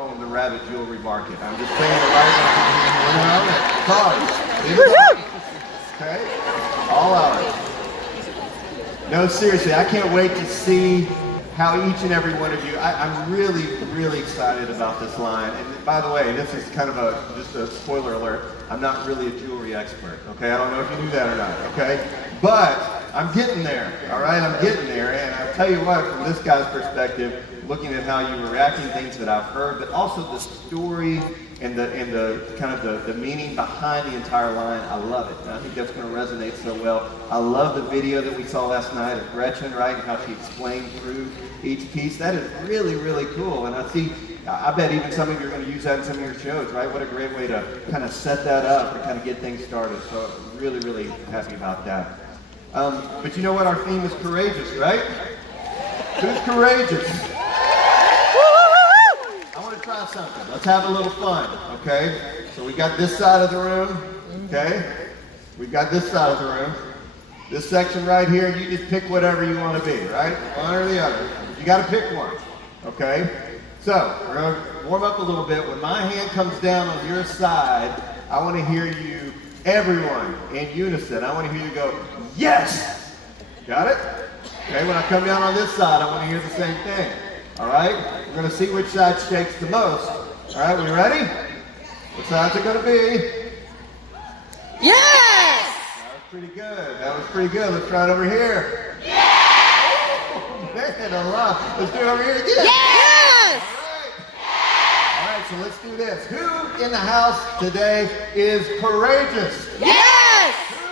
own the Rabbit Jewelry Market. I'm just saying it right now. Cars. Okay? All ours. No, seriously, I can't wait to see how each and every one of you, I'm really, really excited about this line. And by the way, this is kind of just a spoiler alert, I'm not really a jewelry expert, okay? I don't know if you knew that or not, okay? But I'm getting there, all right? I'm getting there, and I'll tell you what, from this guy's perspective, looking at how you were reacting, things that I've heard, but also the story and the kind of the meaning behind the entire line, I love it. And I think that's going to resonate so well. I love the video that we saw last night of Gretchen, right, and how she explained through each piece. That is really, really cool. And I bet even some of you are going to use that in some of your shows, right? What a great way to kind of set that up and kind of get things started. So really, really happy about that. But you know what? Our theme is courageous, right? Who's courageous? I want to try something. Let's have a little fun, okay? So we got this side of the room, okay? We've got this side of the room. This section right here, you just pick whatever you want to be, right? One or the other. You got to pick one, okay? So we're going to warm up a little bit. When my hand comes down on your side, I want to hear you, everyone, in unison. I want to hear you go, yes! Got it? Okay, when I come down on this side, I want to hear the same thing. All right? We're going to see which side shakes the most. All right, we ready? What side's it going to be? Yes! That was pretty good. That was pretty good. Let's try it over here. Yes! Oh, man, a lot. Let's do it over here again. Yes! All right, so let's do this. Who in the house today is courageous? Yes! Who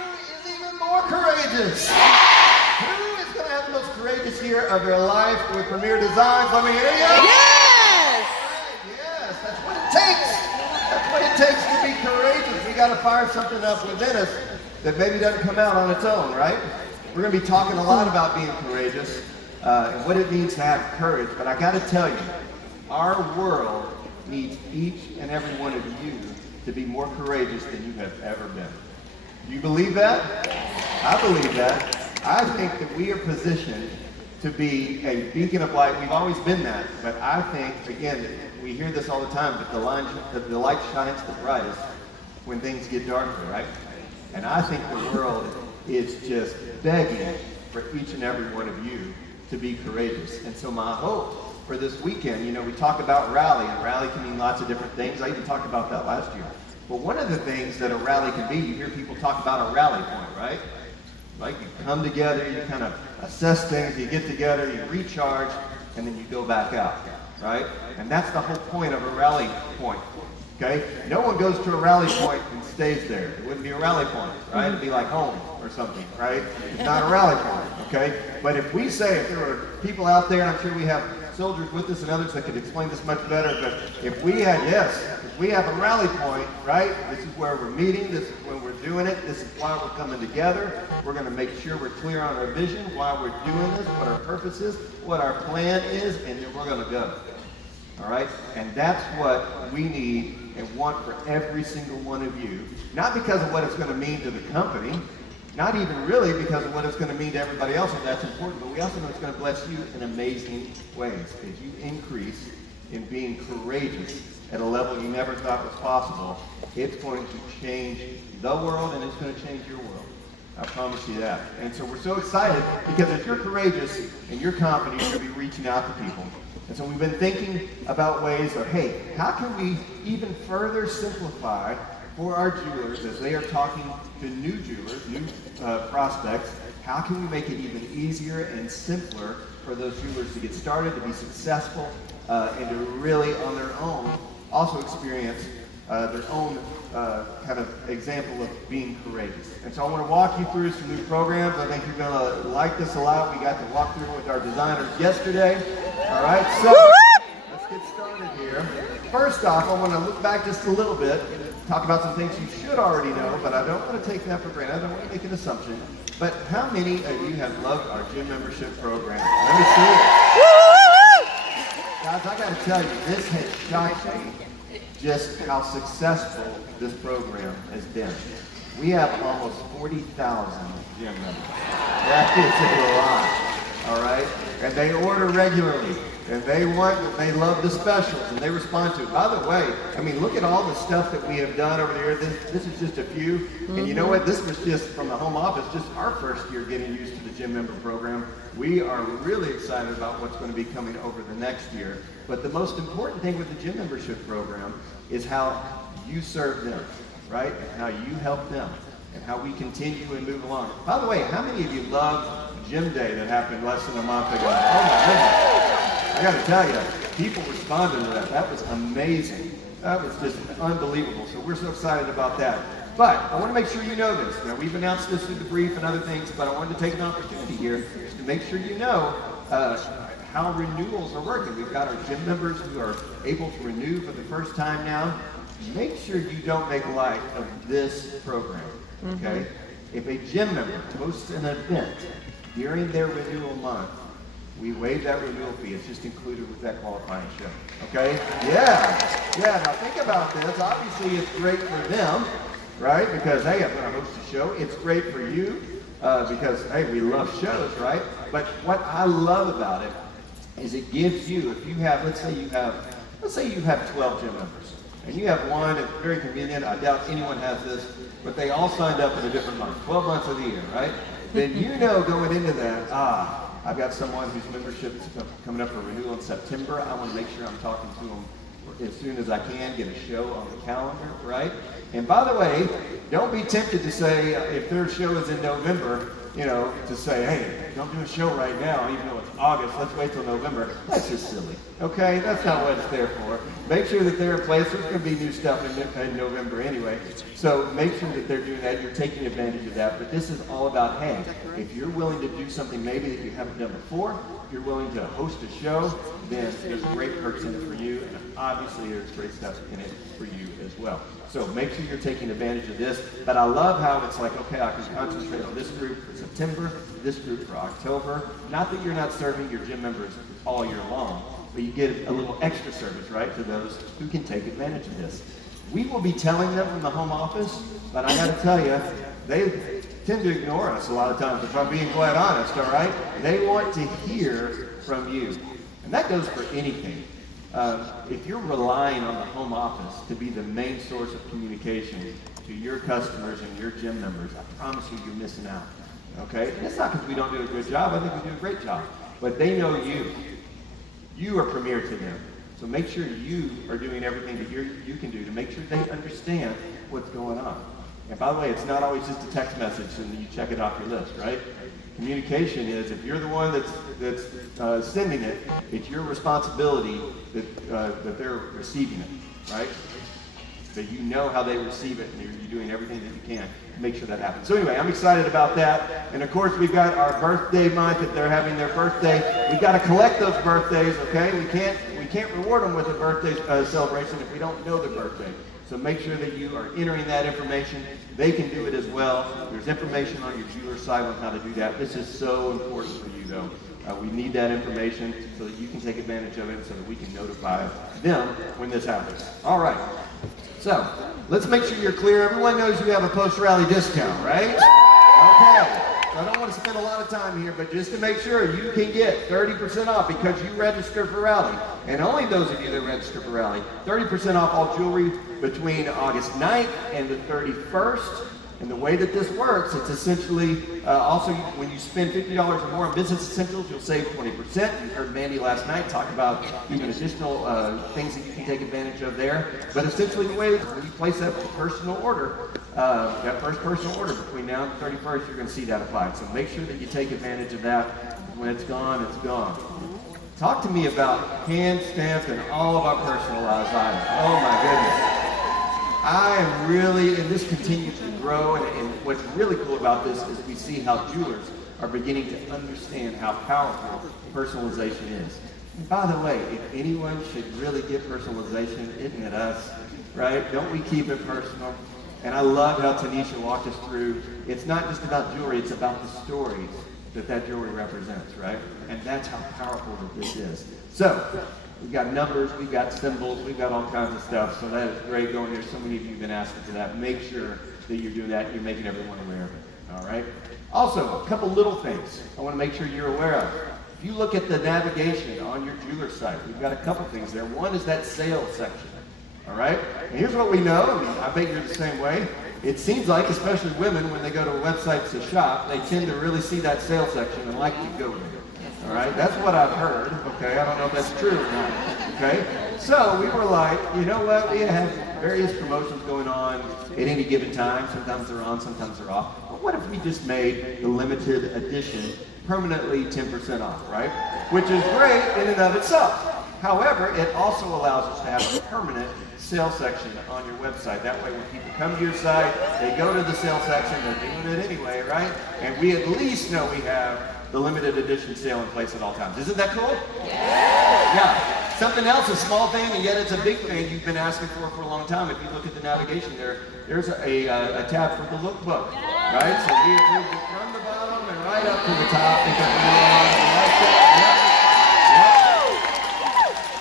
is even more courageous? Who is going to have the most courageous year of their life with Premier Designs? Let me hear you. Yes! Yes, that's what it takes. That's what it takes to be courageous. We got to fire something up within us that maybe doesn't come out on its own, right? We're going to be talking a lot about being courageous and what it means to have courage. But I got to tell you, our world needs each and every one of you to be more courageous than you have ever been. Do you believe that? I believe that. I think that we are positioned to be a beacon of light. We've always been that, but I think, again, we hear this all the time, but the light shines the brightest when things get darker, right? And I think the world is just begging for each and every one of you to be courageous. And so my hope for this weekend, you know, we talk about rally, and rally can mean lots of different things. I even talked about that last year. But one of the things that a rally can be, you hear people talk about a rally point, right? Like you come together, you kind of assess things, you get together, you recharge, and then you go back out, right? And that's the whole point of a rally point, okay? No one goes to a rally point and stays there. It wouldn't be a rally point, right? It'd be like home or something, right? It's not a rally point, okay? But if we say, if there were people out there, and I'm sure we have soldiers with us and others that could explain this much better, but if we had, if we have a rally point, right? This is where we're meeting, this is when we're doing it, this is why we're coming together. We're going to make sure we're clear on our vision, why we're doing this, what our purpose is, what our plan is, and then we're going to go. All right? And that's what we need and want for every single one of you. Not because of what it's going to mean to the company, not even really because of what it's going to mean to everybody else, and that's important, but we also know it's going to bless you in amazing ways. As you increase in being courageous at a level you never thought was possible, it's going to change the world and it's going to change your world. I promise you that. And so we're so excited because if you're courageous and you're confident, you're going to be reaching out to people. And so we've been thinking about ways of, hey, how can we even further simplify for our jewelers as they are talking to new jewelers, new prospects, how can we make it even easier and simpler for those jewelers to get started, to be successful, and to really on their own also experience their own kind of example of being courageous. And so I want to walk you through some new programs. I think you're going to like this a lot. We got to walk through with our designers yesterday. All right, so let's get started here. First off, I want to look back just a little bit, talk about some things you should already know, but I don't want to take that for granted. I don't want to make an assumption. But how many of you have loved our gym membership program? Let me see it. Guys, I got to tell you, this has shocked me just how successful this program has been. We have almost 40,000 gym members. That is a lot, all right? And they order regularly. and they love the specials, and they respond to it. By the way, I mean, look at all the stuff that we have done over the years. This is just a few, and you know what? This was just from the home office, just our first year getting used to the gym member program. We are really excited about what's going to be coming over the next year. But the most important thing with the gym membership program is how you serve them, right? And how you help them, and how we continue and move along. By the way, how many of you loved Gym Day that happened less than a month ago? Oh my goodness. I got to tell you, people responded to that. That was amazing. That was just unbelievable. So we're so excited about that. But I want to make sure you know this. Now, we've announced this through the brief and other things, but I wanted to take an opportunity here just to make sure you know how renewals are working. We've got our gym members who are able to renew for the first time now. Make sure you don't make light of this program, okay? If a gym member hosts an event during their renewal month, we waive that renewal fee. It's just included with that qualifying show, okay? Yeah, now think about this. Obviously, it's great for them, right? Because, hey, I'm going to host a show. It's great for you because, hey, we love shows, right? But what I love about it is it gives you, if you have, let's say you have 12 gym members, and you have one, it's very convenient, I doubt anyone has this, but they all signed up in a different month, 12 months of the year, right? Then you know going into that, I've got someone whose membership is coming up for renewal in September. I want to make sure I'm talking to them as soon as I can, get a show on the calendar, right? And by the way, don't be tempted to say, if their show is in November, you know, to say, hey, don't do a show right now, even though it's August, let's wait till November. That's just silly, okay? That's not what it's there for. Make sure that they're in place. There's going to be new stuff in November anyway. So make sure that they're doing that. You're taking advantage of that. But this is all about, hey, if you're willing to do something maybe that you haven't done before, if you're willing to host a show, then there's great perks in it for you. And obviously, there's great stuff in it for you as well. So make sure you're taking advantage of this. But I love how it's like, okay, I can concentrate on this group for September, this group for October. Not that you're not serving your gym members all year long, but you get a little extra service, right, to those who can take advantage of this. We will be telling them from the home office, but I got to tell you, they tend to ignore us a lot of times, if I'm being quite honest, all right? They want to hear from you. And that goes for anything. If you're relying on the home office to be the main source of communication to your customers and your gym members, I promise you, you're missing out, okay? And it's not because we don't do a good job. I think we do a great job. But they know you. You are premier to them. So make sure you are doing everything that you can do to make sure they understand what's going on. And by the way, it's not always just a text message and you check it off your list, right? Communication is, if you're the one that's sending it, it's your responsibility that they're receiving it, right? That you know how they receive it, and you're doing everything that you can to make sure that happens. So anyway, I'm excited about that. And of course, we've got our birthday month. If they're having their birthday, we've got to collect those birthdays, okay? We can't reward them with a birthday celebration if we don't know their birthday. So make sure that you are entering that information. They can do it as well. There's information on your jeweler site on how to do that. This is so important for you, though. We need that information so that you can take advantage of it, so that we can notify them when this happens. All right. So let's make sure you're clear. Everyone knows you have a post-rally discount, right? Okay. So I don't want to spend a lot of time here, but just to make sure, you can get 30% off because you registered for Rally. And only those of you that register for Rally, 30% off all jewelry between August 9th and the 31st. And the way that this works, it's essentially also when you spend $50 or more on business essentials, you'll save 20%. You heard Mandy last night talk about even additional things that you can take advantage of there. But essentially the way when you place that personal order, that first personal order between now and the 31st, you're going to see that applied. So make sure that you take advantage of that. When it's gone, it's gone. Talk to me about hand-stamped and all of our personalized items. Oh my goodness. I am really, and this continues to grow, and what's really cool about this is we see how jewelers are beginning to understand how powerful personalization is. And by the way, if anyone should really get personalization, isn't it us, right? Don't we keep it personal? And I love how Tanisha walked us through, it's not just about jewelry, it's about the stories that jewelry represents, right? And that's how powerful that this is. So, we've got numbers, we've got symbols, we've got all kinds of stuff, so that is great going there. So many of you have been asking for that. Make sure that you're doing that, you're making everyone aware of it, all right? Also, a couple little things I want to make sure you're aware of. If you look at the navigation on your jeweler site, we've got a couple things there. One is that sales section, all right? And here's what we know, and I bet you're the same way. It seems like, especially women, when they go to websites to shop, they tend to really see that sales section and like to go there. All right, that's what I've heard. Okay, I don't know if that's true or not. Okay, so we were like, you know what? We have various promotions going on at any given time. Sometimes they're on, sometimes they're off. But what if we just made the limited edition permanently 10% off, right? Which is great in and of itself. However, it also allows us to have a permanent sales section on your website. That way when people come to your site, they go to the sales section, they're doing it anyway, right? And we at least know we have the limited edition sale in place at all times. Isn't that cool? Yeah. Something else, a small thing, and yet it's a big thing you've been asking for a long time. If you look at the navigation there's a tab for the lookbook, right? So we moved it from the bottom and right up to the top.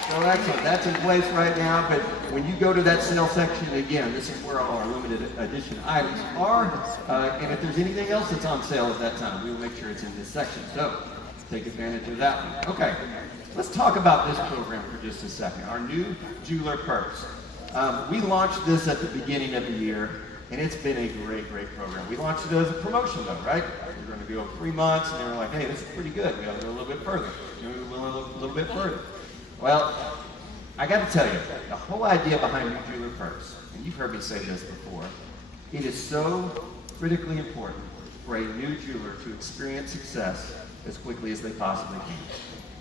So excellent, that's in place right now, but when you go to that sale section, again, this is where all our limited edition items are, and if there's anything else that's on sale at that time, we will make sure it's in this section. So, take advantage of that one. Okay, let's talk about this program for just a second, our new Jeweler Perks. We launched this at the beginning of the year, and it's been a great, great program. We launched it as a promotion though, right? We're going to go 3 months, and they were like, hey, this is pretty good, we got to go a little bit further. We went a little bit further. Well, I got to tell you, the whole idea behind New Jeweler Perks, and you've heard me say this before, it is so critically important for a new jeweler to experience success as quickly as they possibly can.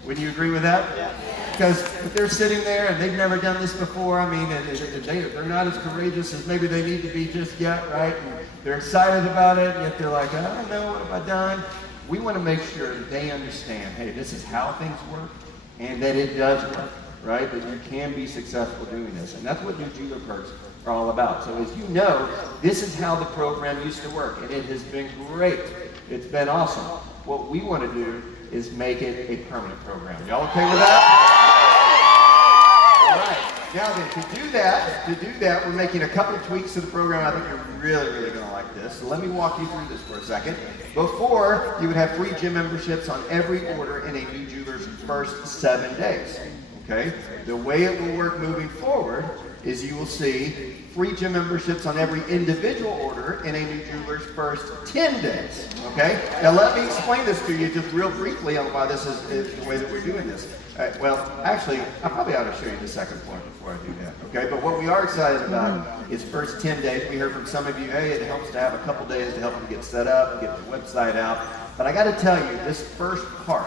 Wouldn't you agree with that? Yeah. Because if they're sitting there and they've never done this before, I mean, they're not as courageous as maybe they need to be just yet, right? And they're excited about it, and yet they're like, I don't know, what have I done? We want to make sure that they understand, hey, this is how things work, and that it does work, right? That you can be successful doing this. And that's what New Jeweler Perks are all about. So as you know, this is how the program used to work, and it has been great. It's been awesome. What we want to do is make it a permanent program. Y'all okay with that? All right. Now then, to do that, we're making a couple of tweaks to the program. I think you're really, really going to like this. So let me walk you through this for a second. Before, you would have free gym memberships on every order in a new jeweler's first 7 days. Okay? The way it will work moving forward is you will see free gym memberships on every individual order in a new jeweler's first 10 days. Okay? Now let me explain this to you just real briefly on why this is the way that we're doing this. Well, actually, I probably ought to show you the second point before I do that. Okay? But what we are excited about is first 10 days. We heard from some of you, hey, it helps to have a couple days to help them get set up and get the website out. But I got to tell you, this first part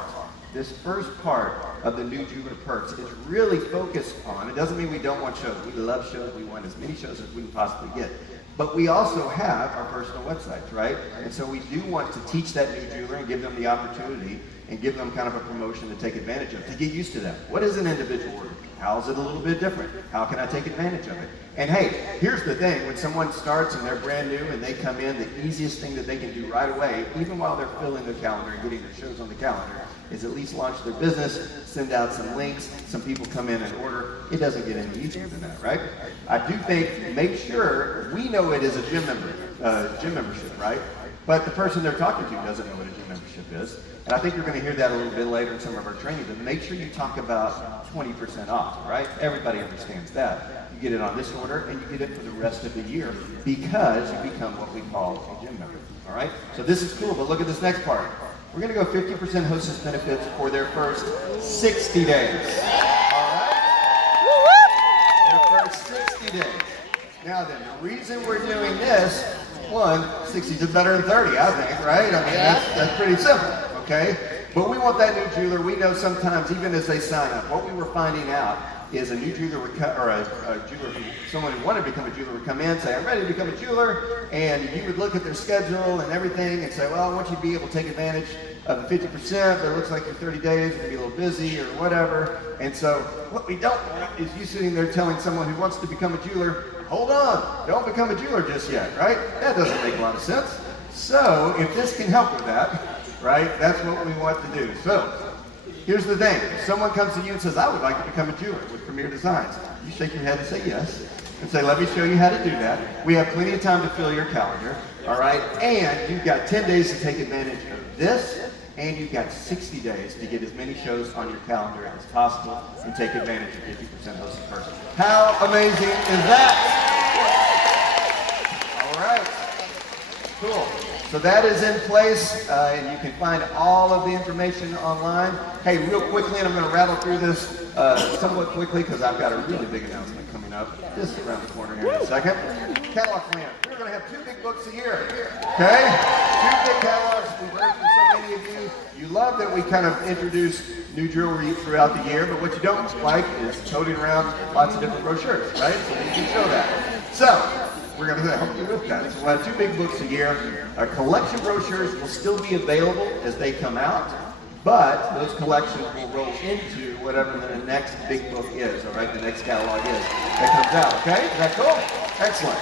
of the New Jeweler Perks is really focused on, it doesn't mean we don't want shows. We love shows. We want as many shows as we can possibly get. But we also have our personal websites, right? And so we do want to teach that new jeweler and give them the opportunity and give them kind of a promotion to take advantage of, to get used to that. What is an individual order? How is it a little bit different? How can I take advantage of it? And hey, here's the thing, when someone starts and they're brand new and they come in, the easiest thing that they can do right away, even while they're filling their calendar and getting their shows on the calendar, is at least launch their business, send out some links, some people come in and order. It doesn't get any easier than that, right? I do think, make sure, we know it is a gym membership, right? But the person they're talking to doesn't know what a gym membership is. And I think you're going to hear that a little bit later in some of our training, but make sure you talk about 20% off, right? Everybody understands that. You get it on this order, and you get it for the rest of the year because you become what we call a gym member, all right? So this is cool, but look at this next part. We're going to go 50% hostess benefits for their first 60 days. All right? Their first 60 days. Now then, the reason we're doing this, one, 60 is better than 30, I think, right? I mean, that's pretty simple, okay? But we want that new jeweler. We know sometimes, even as they sign up, what we were finding out is a new jeweler would someone who wanted to become a jeweler would come in, say, I'm ready to become a jeweler, and you would look at their schedule and everything and say, well, I want you to be able to take advantage of the 50%, but it looks like your 30 days are going to be a little busy or whatever. And so what we don't want is you sitting there telling someone who wants to become a jeweler, hold on, don't become a jeweler just yet, right? That doesn't make a lot of sense. So if this can help with that, right, that's what we want to do. So here's the thing. If someone comes to you and says, I would like to become a jeweler with Premier Designs, you shake your head and say yes, and say, let me show you how to do that. We have plenty of time to fill your calendar, all right? And you've got 10 days to take advantage of this and you've got 60 days to get as many shows on your calendar as possible and take advantage of 50% hosted person. How amazing is that? All right. Cool. So that is in place, and you can find all of the information online. Hey, real quickly, and I'm going to rattle through this somewhat quickly because I've got a really big announcement coming up just around the corner here in a second. Catalog plan. We're going to have 2 big books a year. Okay? 2 big catalogs. We've heard from so many of you. You love that we kind of introduce new jewelry throughout the year, but what you don't like is toting around lots of different brochures, right? So you can show that. So, we're going to help you with that. So we'll have 2 big books a year. Our collection brochures will still be available as they come out, but those collections will roll into whatever the next big book is, all right, the next catalog is that comes out, okay? Is that cool? Excellent.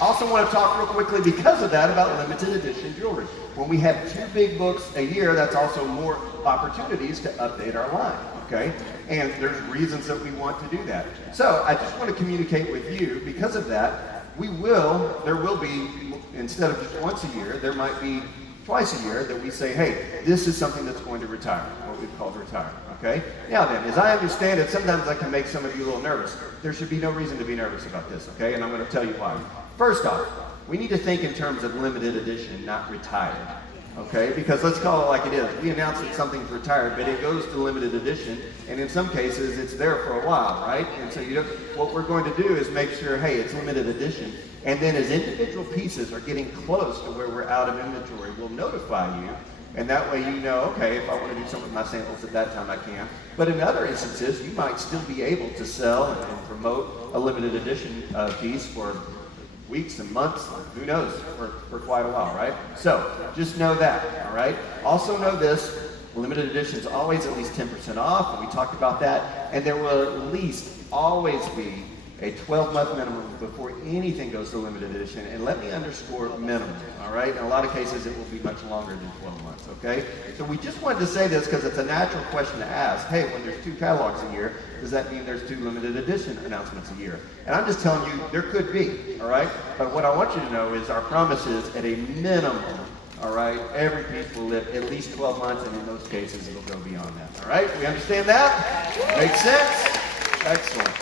Also want to talk real quickly because of that about limited edition jewelry. When we have 2 big books a year, that's also more opportunities to update our line, okay? And there's reasons that we want to do that. So I just want to communicate with you because of that. There will be, instead of just once a year, there might be twice a year that we say, hey, this is something that's going to retire, what we've called retire, okay? Now then, as I understand it, sometimes I can make some of you a little nervous. There should be no reason to be nervous about this, okay? And I'm going to tell you why. First off, we need to think in terms of limited edition, not retired, okay? Because let's call it like it is. We announce that something's retired, but it goes to limited edition, and in some cases, it's there for a while, right? And so what we're going to do is make sure, hey, it's limited edition, and then as individual pieces are getting close to where we're out of inventory, we'll notify you, and that way you know, okay, if I want to do something with my samples at that time, I can. But in other instances, you might still be able to sell and promote a limited edition piece for weeks and months, who knows, for quite a while, right? So just know that, all right? Also know this, limited edition is always at least 10% off, and we talked about that, and there will at least always be a 12-month minimum before anything goes to limited edition, and let me underscore minimum, all right? In a lot of cases, it will be much longer than 12 months, okay? So we just wanted to say this because it's a natural question to ask. Hey, when there's 2 catalogs a year, does that mean there's 2 limited edition announcements a year? And I'm just telling you, there could be, all right? But what I want you to know is our promise is at a minimum, all right, every piece will live at least 12 months, and in those cases, it'll go beyond that, all right? We understand that? Makes sense? Excellent.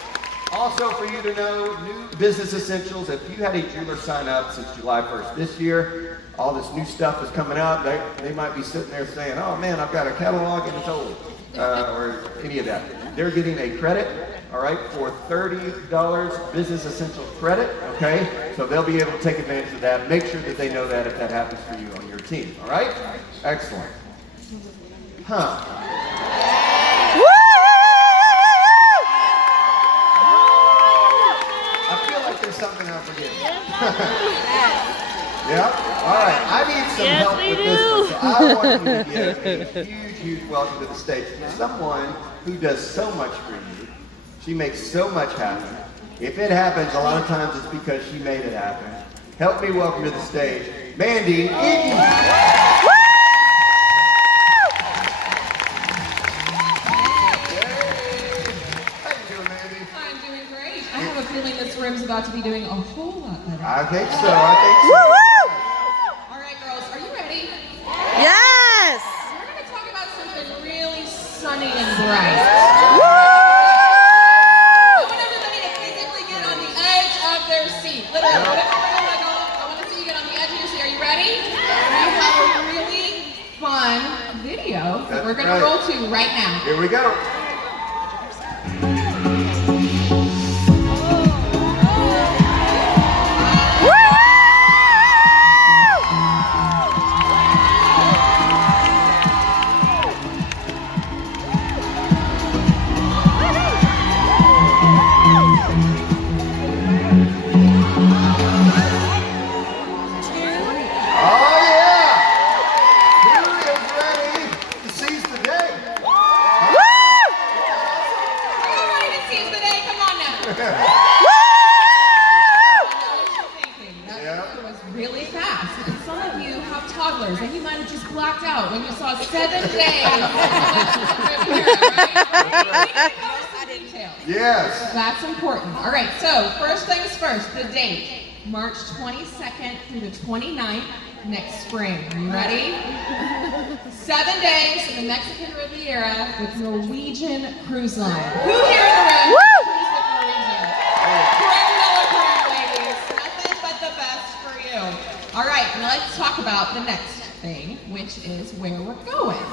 Also, for you to know, new business essentials. If you had a jeweler sign up since July 1st this year, all this new stuff is coming out. They might be sitting there saying, oh man, I've got a catalog and it's old, or any of that. They're getting a credit, all right, for $30 business essential credit, okay? So they'll be able to take advantage of that. Make sure that they know that if that happens for you on your team, all right? Excellent. Something I'm forgetting. Yeah? All right. I need some help with this one. So I want you to give a huge, huge welcome to the stage to someone who does so much for you. She makes so much happen. If it happens, a lot of times it's because she made it happen. Help me welcome to the stage, Mandy Eaton. This room's about to be doing a whole lot better. I think so. All right, girls, are you ready? Yes! We're going to talk about something really sunny and bright. I want everybody to physically get on the edge of their seat. Literally, wiggle. I want to see you get on the edge of your seat. Are you ready? We have a really fun video that we're going to roll to right now. Here we go. Really fast. And some of you have toddlers, and you might have just blacked out when you saw 7 days. Yes. That's important. All right, so first things first, the date. March 22nd through the 29th next spring. Are you ready? 7 days in the Mexican Riviera with Norwegian Cruise Line. Who here in the room cruised with Norwegian? Creme ladies. Nothing but the best for you. All right, now let's talk about the next thing, which is where we're going.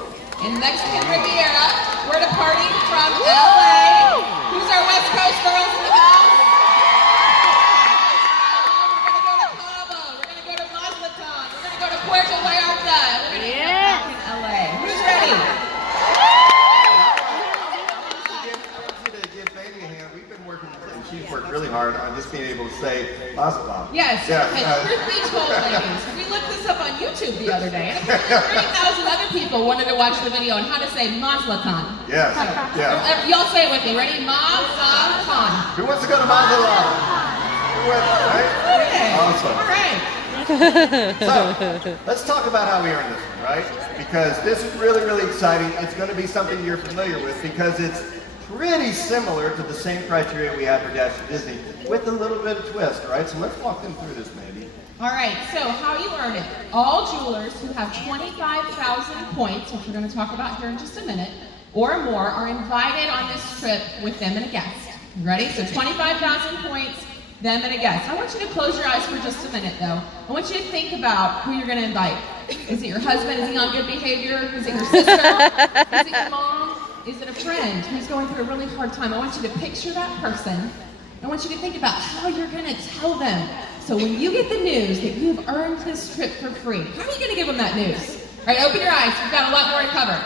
In the Mexican Riviera, we're departing from LA. Who's our West Coast girls in the house? Puerto Vallarta. We're going to end up back in LA. Who's ready? I want you to give Bailey a hand. We've been working, and she's worked really hard on just being able to say Mazatlan. Yes. Yeah. And truth be told, ladies, we looked this up on YouTube the other day, and apparently 30,000 other people wanted to watch the video on how to say Mazatlan. Yes. Yeah. Y'all say it with me. Ready? Mazatlan. Who wants to go to Mazatlan? Who went, right? Okay. Awesome. All right. So, let's talk about how we earn this one, right? Because this is really, really exciting. It's going to be something you're familiar with because it's pretty similar to the same criteria we have for Dash to Disney with a little bit of twist, right? So let's walk them through this, maybe. All right, so how you earn it. All jewelers who have 25,000 points, which we're going to talk about here in just a minute, or more, are invited on this trip with them and a guest. You ready? So 25,000 points, them and a guest. I want you to close your eyes for just a minute, though. I want you to think about who you're going to invite. Is it your husband? Is he on good behavior? Is it your sister? Is it your mom? Is it a friend who's going through a really hard time? I want you to picture that person. I want you to think about how you're going to tell them. So when you get the news that you've earned this trip for free, how are you going to give them that news? All right, open your eyes. We've got a lot more to cover.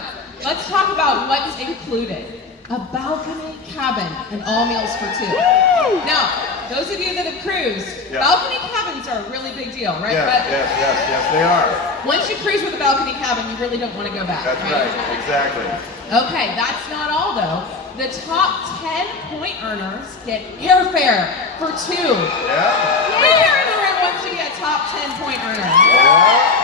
Let's talk about what's included. A balcony cabin and all meals for two. Woo! Now, those of you that have cruised, balcony cabins are a really big deal, right? Yes, they are. Once you cruise with a balcony cabin, you really don't want to go back. That's right, exactly. Okay, that's not all though. The top 10 point earners get airfare for two. Yeah. Who here in the room wants to be a top 10 point earner? Yeah.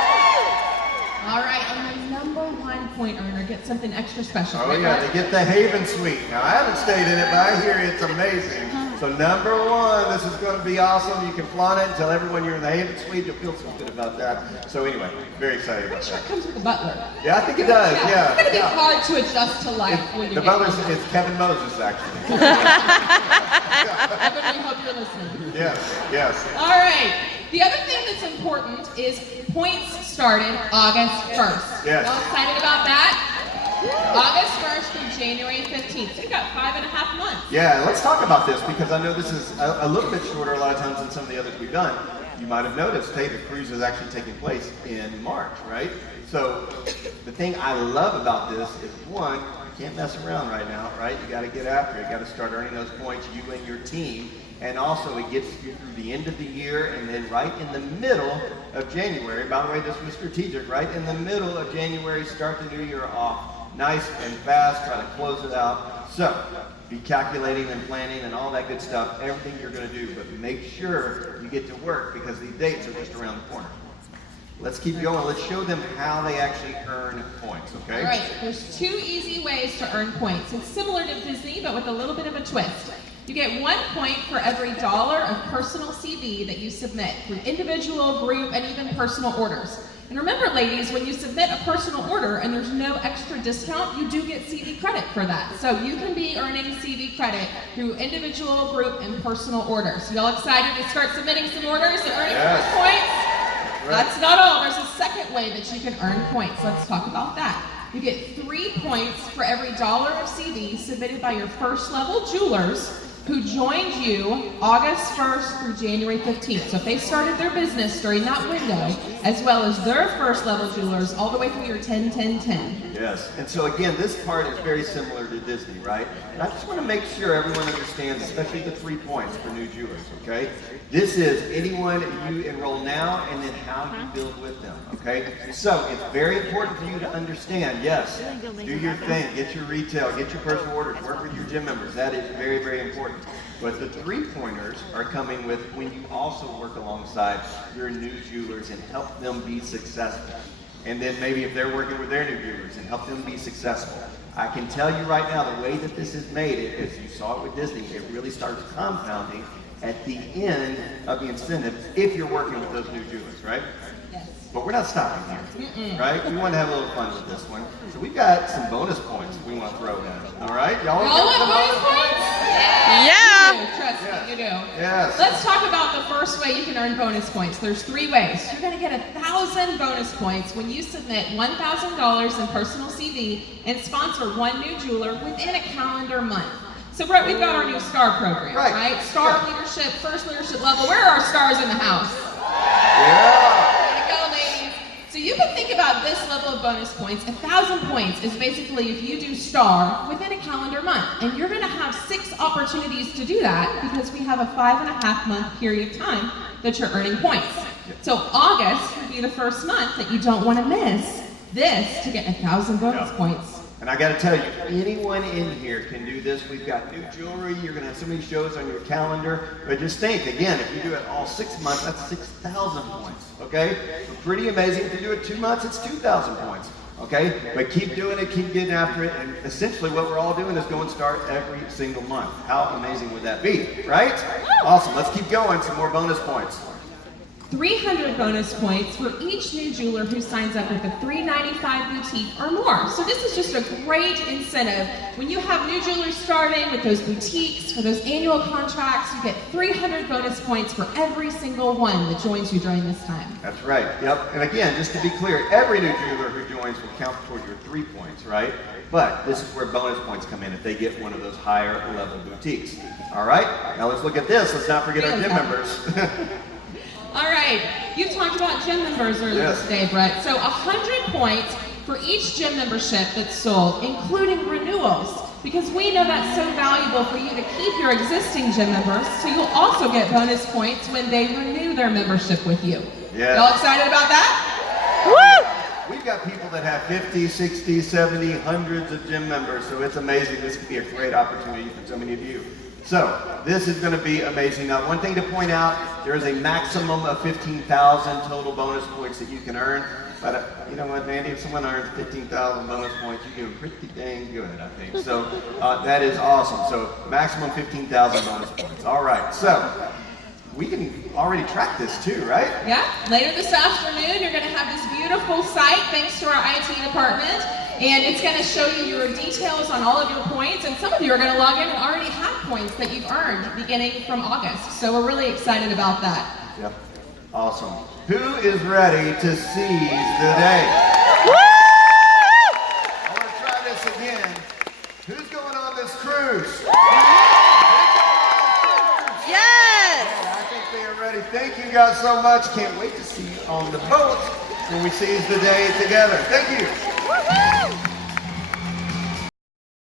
All right, and the number 1 point earner gets something extra special. Oh right, yeah, Mark? they get the Haven Suite. Now I haven't stayed in it, but I hear it's amazing. So number 1, this is going to be awesome. You can flaunt it and tell everyone you're in the Haven Suite. You'll feel so good about that. So anyway, very excited about Pretty sure that. it comes with a butler. Yeah, I think it does. Yeah. It's going to be hard to adjust to life when you The get butler home. is Kevin Moses, actually. I really hope you're listening. Yes. All right. The other thing that's important is points started August 1st. Yes. Y'all excited about that? August 1st through January 15th. So you got 5.5 months. Yeah, let's talk about this because I know this is a little bit shorter a lot of times than some of the others we've done. You might have noticed, hey, the cruise is actually taking place in March, right? So the thing I love about this is, one, you can't mess around right now, right? You got to get after it. You got to start earning those points, you and your team. And also it gets you through the end of the year and then right in the middle of January. By the way, this was strategic, right? In the middle of January, start the new year off nice and fast, try to close it out. So be calculating and planning and all that good stuff, everything you're going to do, but make sure you get to work because these dates are just around the corner. Let's keep going. Let's show them how they actually earn points, okay? All right, there's 2 easy ways to earn points. It's similar to Disney, but with a little bit of a twist. You get 1 point for every $1 of personal CV that you submit through individual, group, and even personal orders. And remember, ladies, when you submit a personal order and there's no extra discount, you do get CV credit for that. So you can be earning CV credit through individual, group, and personal orders. Y'all excited to start submitting some orders and earning those points? Right. That's not all. There's a second way that you can earn points. Let's talk about that. You get 3 points for every $1 of CV submitted by your first level jewelers who joined you August 1st through January 15th. So if they started their business during that window, as well as their first level jewelers, all the way through your 10, 10, 10. Yes, and so again, this part is very similar to Disney, right? And I just want to make sure everyone understands, especially the 3 points for new jewelers, okay? This is anyone you enroll now and then how you build with them, okay? So it's very important for you to understand, yes, do your thing, get your retail, get your personal orders, work with your gym members. That is very, very important. But the 3-pointers are coming with when you also work alongside your new jewelers and help them be successful. And then maybe if they're working with their new jewelers and help them be successful. I can tell you right now, the way that this is made, as you saw it with Disney, it really starts compounding at the end of the incentive if you're working with those new jewelers, right? Yes. but we're not stopping here, right? We want to have a little fun with this one. So we've got some bonus points we want to throw in. All right, y'all Y'all got want some bonus points? Yeah. You do. Trust me, you do. Yes. Let's talk about the first way you can earn bonus points. There's 3 ways. You're going to get 1,000 bonus points when you submit $1,000 in personal CV and sponsor one new jeweler within a calendar month. So Brett, we've got our new STAR program, right? STAR leadership, first leadership level. Where are our stars in the house? Yeah. Way to go, ladies. So you can think about this level of bonus points. 1,000 points is basically if you do STAR within a calendar month. And you're going to have 6 opportunities to do that because we have a 5.5-month period of time that you're earning points. So August would be the first month that you don't want to miss this to get 1,000 bonus points. And I got to tell you, anyone in here can do this. We've got new jewelry. You're going to have so many shows on your calendar. But just think, again, if you do it all 6 months, that's 6,000 points, okay? So pretty amazing. If you do it 2 months, it's 2,000 points, okay? But keep doing it, keep getting after it. And essentially what we're all doing is go and start every single month. How amazing would that be, right? Awesome. Let's keep going. Some more bonus points. 300 bonus points for each new jeweler who signs up with a $395 boutique or more. So this is just a great incentive. When you have new jewelers starting with those boutiques, for those annual contracts, you get 300 bonus points for every single one that joins you during this time. That's right, yep. And again, just to be clear, every new jeweler who joins will count toward your 3 points, right? But this is where bonus points come in if they get one of those higher level boutiques. All right, now let's look at this. Let's not forget our gym members. All right, you talked about gym members earlier today, Brett. So 100 points for each gym membership that's sold, including renewals, because we know that's so valuable for you to keep your existing gym members, so you'll also get bonus points when they renew their membership with you. Yeah. Y'all excited about that? Woo! We've got people that have 50, 60, 70, hundreds of gym members, so it's amazing. This could be a great opportunity for so many of you. So, this is going to be amazing. Now, one thing to point out, there is a maximum of 15,000 total bonus points that you can earn. But you know what, Mandy, if someone earns 15,000 bonus points, you do pretty dang good, I think. So, that is awesome. So, maximum 15,000 bonus points. All right, so we can already track this too, right? Yeah, later this afternoon, you're going to have this beautiful site thanks to our IT department. And it's going to show you your details on all of your points. And some of you are going to log in and already have points that you've earned beginning from August. So we're really excited about that. Yep. Awesome. Who is ready to seize the day? Woo! I want to try this again. Who's going on this cruise? Yes! I think they are ready. Thank you guys so much. Can't wait to see you on the boat when we seize the day together. Thank you.